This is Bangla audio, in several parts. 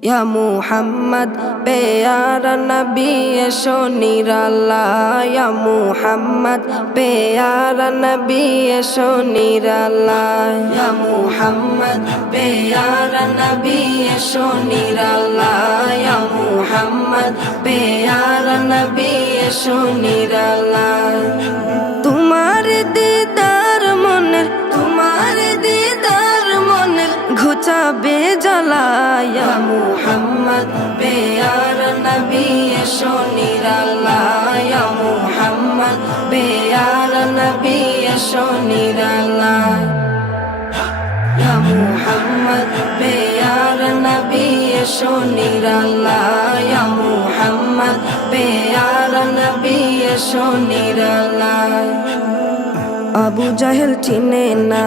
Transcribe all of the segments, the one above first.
ইয়া মুহাম্মদ, পেয়ারা নবী এসো নিরাল্লাহ ইয়া মুহাম্মদ, পেয়ারা নবী এসো নিরাল্লাহ ইয়া মুহাম্মদ, পেয়ারা নবী এসো নিরাল্লাহ ইয়া মুহাম্মদ, পেয়ারা নবী এসো নিরাল্লাহ তোমার দিদার দিদার মনের ঘুচাবে জ্বালায়া মুহাম্মদ, বেয়ার নবী এসো নিরালায়া মুহাম্মদ, বেয়ার নবী নিরালায় ইয়া মুহাম্মদ, বেয়ার নবী নিরালায় ইয়া মুহাম্মদ, বেয়ার নবী এসো নিরালায়। আবু জাহেল চিনে না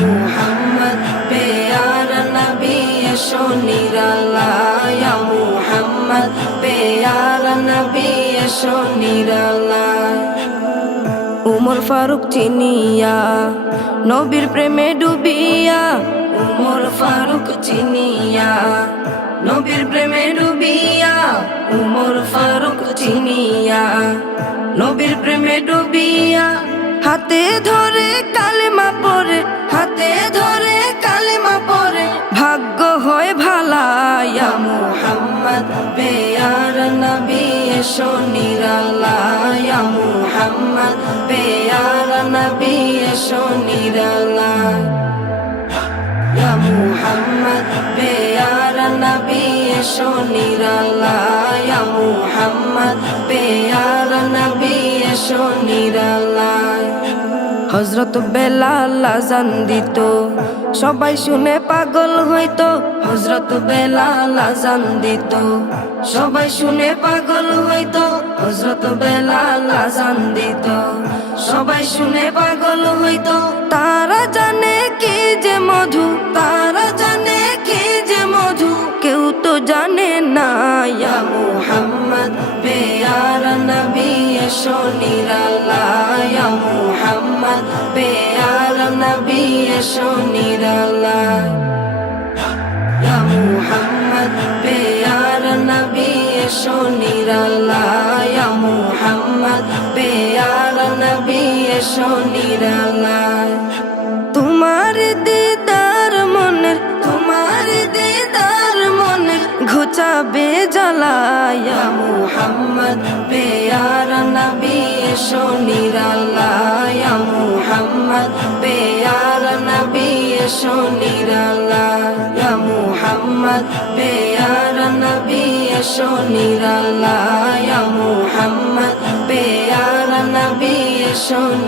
মুহাম্মদ, পেয়ার নবী এসো নিরালায়া। মুহাম্মদ, পেয়ার নবী এসো নিরালা উমর ফারুক চিনিয়া, নবীর প্রেমে ডুবিয়া। উমর ফারুক চিনিয়া, নবীর প্রেমে ডুবিয়া। উমর ফারুক চিনিয়া, নবীর প্রেমে ডুবিয়া। হাতে ধরে কালেমা পরে হাতে ধরে কালেমা পরে ভাগ্য হয় ভালায়া, মুহাম্মদ বেয়ার নবী এসো নিরালায়া, মুহাম্মদ বেয়ার নবী ইয়া মুহাম্মদ বেয়ার নবী ইয়া মুহাম্মদ বেয়ার নবী এসো নিরালায়। হজরত বেলাল আজান দিত। সবাই শুনে পাগল হইতো, হজরত বেলাল আজান দিত। সবাই শুনে পাগল হইতো, হজরত বেলাল আজান দিত। সবাই শুনে পাগল হইতো, তারা জানে কি যে মধু, তারা জানে কি যে মধু। কেউ তো জানে না মুহাম্মদ বেয়ার নবী মুহাম্মদ বেয়ার নবী নিরালায়। তোমার দিদার মনের তোমার দিদার ঘুচাবে জ্বালায়া। মুহাম্মদ বেয়ার নবী, এসো নিরালায়া। মুহাম্মদ বেয়ার নবী, এসো নিরালায়া। মুহাম্মদ বেয়ার নবী, এসো নিরালায়া। মুহাম্মদ বেয়ার নবী, এসো নিরালায়